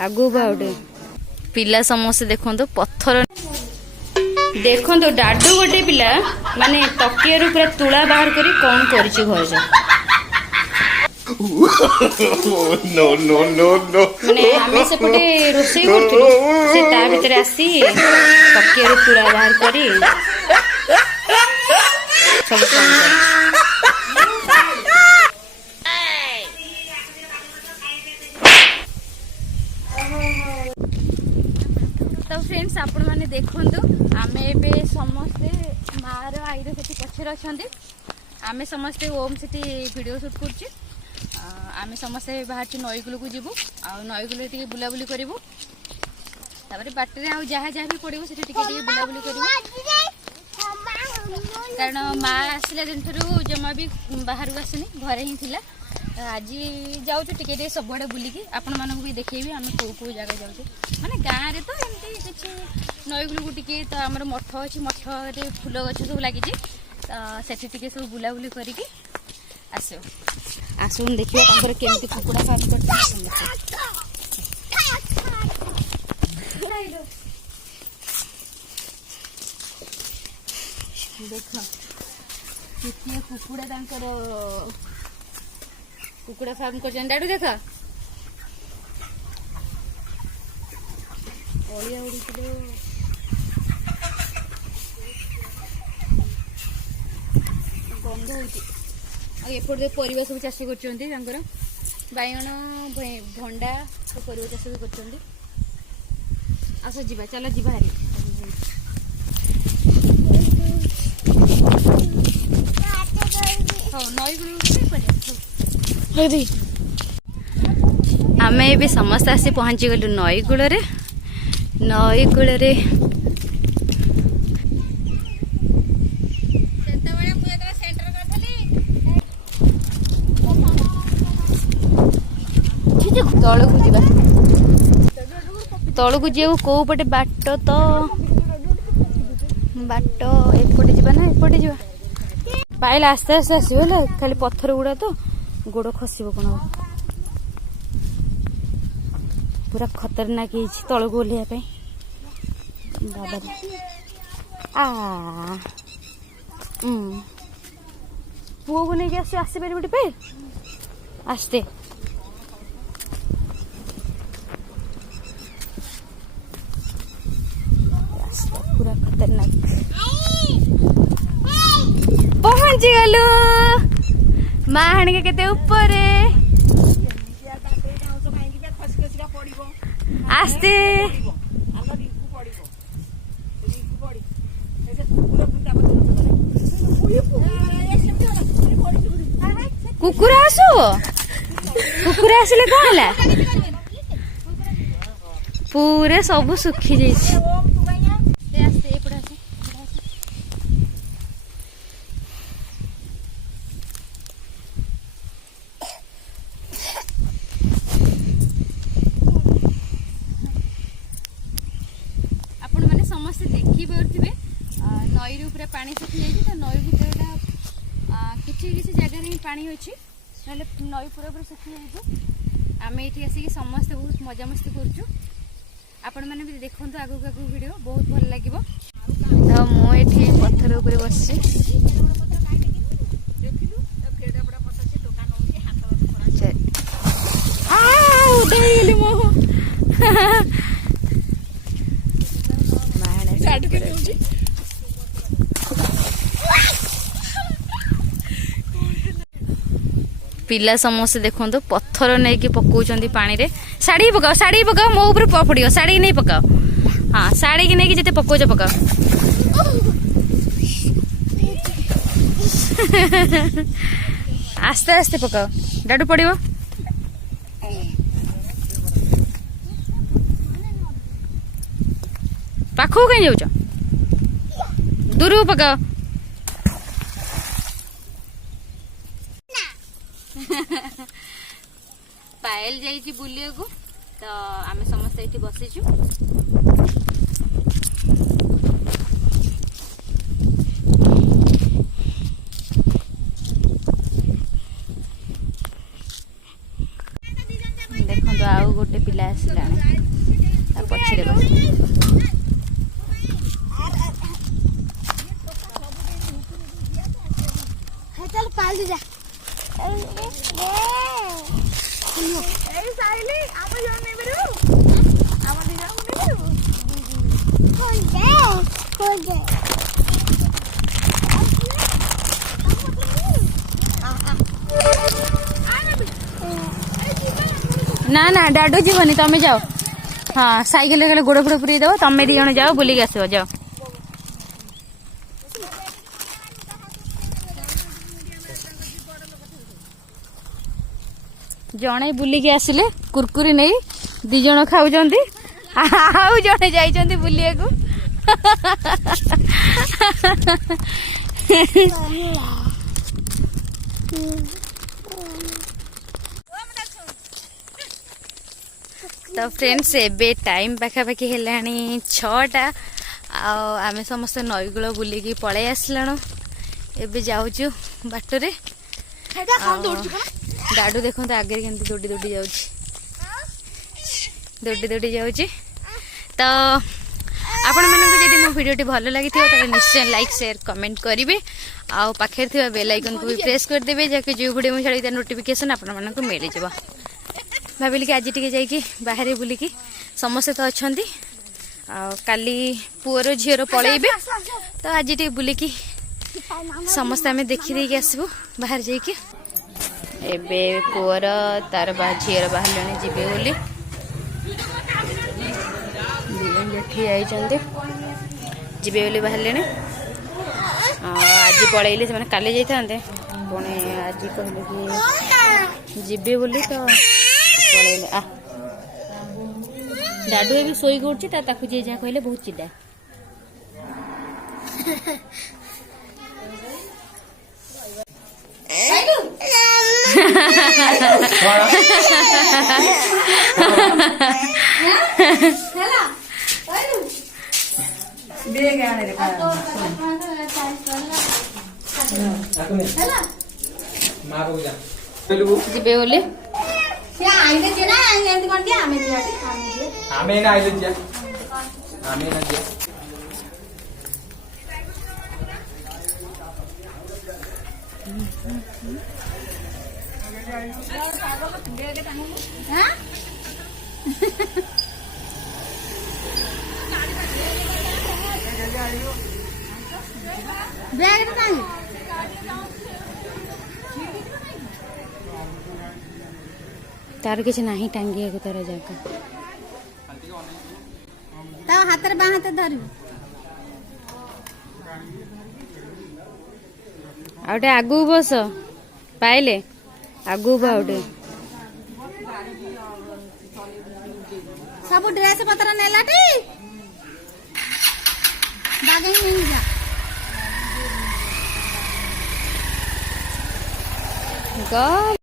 आगु बाउडे पिला समस्त देखो पत्थर देखो डाडू गोटे पिला माने तकिया पूरा तुला बाहर करी कौन करिछि घर no no no no माने हमें सेपटे रोषेई करथुलु से ता भीतर आसी तकिया तुला बाहर करी सब काम कर तो फ्रेंड्स आपण माने देखंतु आमे एबे समस्ते मार आईर सेठी पछर अछंती आमे समस्ते ओम सेठी वीडियो शूट करछि आमे समस्ते बाहर नईकुल को जीवु आ नईकुल टिके बुलाबुली करिवु तापर बाटरे आ जहा जहा भी पड़िवो सेठी टिके टिके बुलाबुली करिवु कारण माँ आसला दिन ठू जमा भी बाहर को आसनी घरे ही थिला आज जाऊँ टिके टिके सबुआड़े बुलिकी आपण मानक भी देखिए आम कौ कौ जगह जाऊँ माने गाँव में तो एमती किसी नईकुल को टिके तो आमर मठ अच्छी मठ फूल गछ सब लगी से सब बुलाबुली करके आस आसन देखिए केमती कुकुड़ा फार्म कर देख कितने कुकुड़ा तांकर कुकुड़ा फार्म कर डाडू देख अलिया उड़ी गंध होपटे परिवा सब चाष कर बैगण भंडा सब परिवा चाष भी कर आस जा चल जा आमे भी समस्त आसी पहुंची गलु नई कूल तलू जीव कौ पटे बाट तो बाट एपटे जा ना एपटे जा पाइल आस्ते आस्ते आसो खाली पत्थर गुड़ा तो गोड़ खसब कौन पूरा खतरनाक तलक ओह्लैया बाबा पुओ को लेकिन आसपारे पे आस्ते पूरा खतरनाक पहुंची गलु माँ हाणी के ऊपर आस्ते कुकुर आसो कुकुर आसिले कौन है पूरे सब सुखी जाइए समस्त देखी पारे नई पूरा पानी सुखी जाइए तो नई भितर किसी किसी जगह ही पानी अच्छी ना नई पूरा पूरा सुखी जाइए आम ये आसिक समस्ते बहुत मजा मस्ती करूँ आपण मैंने भी देखो आगू आगू वीडियो बहुत भल लगे तो मुझे पत्थर उपर बस पिला समस्त देखो पत्थर नहीं कि पकाउछंती पानी रे साड़ी पकाओ मो ऊपर पड़ियो साड़ी नहीं पकाओ हाँ साड़ी की नहीं जिते पकाउछ पकाओ आस्ते आस्ते पकाओ डाडू पड़ियो पाखु कहीं जाऊछ दूर पकाओ पायल जाइए बुलिया को तो आम समस्त ये बसीचु देखो आउ गोटे पिला आसिलानी पछरे बस चल पाल जा ना ना डाडू जीवनी तमें जाओ हाँ साइकिल गले गोड़ गोड़ पुरी दो तमें दी जण जाओ बुलिक आसो जाओ जणे बुलिक आसिले कुरकुरी नहीं दी जण खाउजंती आउ जणे जाइजंती बुलिया को तो फ्रेंड्स एबे टाइम पाखापाखि हेलानी 6टा आमे समस्त नईकूल बुलिकी पलि आसलु एबे जाऊचु बाटरे डाडू देखो तो आगे के दौड़ी दौड़ी जाऊची दौड़ी दौड़ी जाऊची तो आपण मानक जदि मो वीडियोटी भल लगी तो निश्चय लाइक शेयर कमेंट करेंगे आउ पाखे थी बेल आइकन को भी प्रेस करदेवे जैसे जो वीडियो में छाड़ी नोटिफिकेशन आपण मानक मिल जाव भाविली कि आज टे जाइए बाहर बुलिकी समस्ते तो अच्छा काली पुअर झीर पलैबे तो आज टे बुलिकी समस्ते आम देखी आसबू बाहर जाइए एबे पुअर तार झीर बाहर जीवे बोली जीवे बोली बाहर आज पलैले से काली जाते पुणी आज कहले कि जीवे बोली तो पलैले आ डाडू भी शोई कर जी जहाँ कहले बहुत चिड़ा जीवे बोले तार किसी नहीं टांगी तार जगह हाथ बा हाथ धर आउटे आगु बस पाइले आगु बाउटे सब ड्रेस पत्र नेलाटी बागे नहीं जा गल